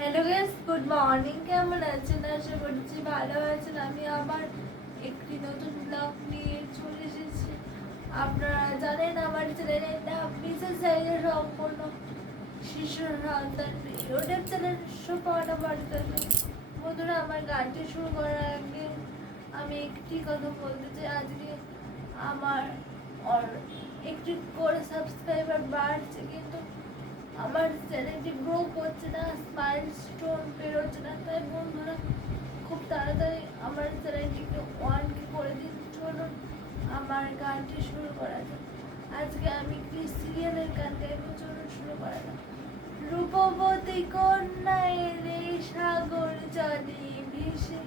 Hello guys good morning কেমন আছেন? আশা করছি ভালো আছেন। আমি আবার একটি নতুন ব্লগ নিয়ে চলে এসেছি। আপনারা জানেন আমার চ্যানেলের নাম মিসেস সাইজের সম্পূর্ণ শিশু সন্তান ইউটিউব চ্যানেল সুপাওয়াটা বাড়িতে বন্ধুরা, আমার গানটি শুরু করার আগে আমি একটি কথা বলতে চাই। আজকে আমার একটি করে সাবস্ক্রাইবার বাড়ছে, কিন্তু আমার চ্যানেলটি গ্রো করছে না। বেরোচ্ছে না। তাই বন্ধুরা, খুব তাড়াতাড়ি আমার করে দিন চলুন আমার গানটি শুরু করা যাক। আজকে আমি একটি সিরিয়ালের গান গাইবো? চলুন শুরু করা যাক। রূপবতী কন্যা এলে সাগর জলে ভেসে,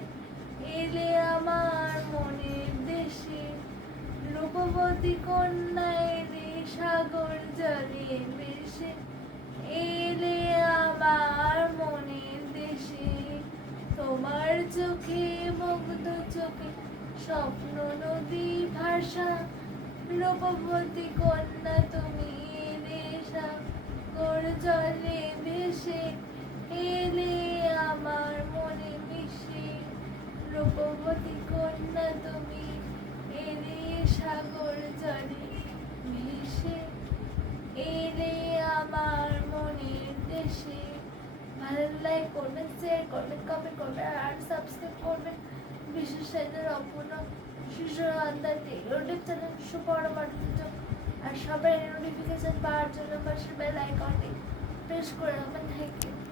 এলে আমার মনের দেশে। রূপবতী কন্যা এলে সাগর জলে চোখে, মুগ্ধ চোখে, স্বপ্ন নদী ভাষা রূপবতী কন্যা, তুমি এলে সাগর জলে ভেসে, এলে আমার মনে মিশে। রূপবতী কন্যা, তুমি এলে সাগর জলে ভেসে, এলে আমার মনের দেশে। লাইক করবেন শেয়ার করবেন কমেন্ট করবেন, আর সাবস্ক্রাইব করবেন। বিশেষ সাইজের অপূর্ণ শিশু আন্দার ইউটিউব চ্যানেল সুপরমার্জিত আর সবাই নোটিফিকেশন পাওয়ার জন্য পাশে বেল আইকনটি প্রেস করে রাখবেন। Thank you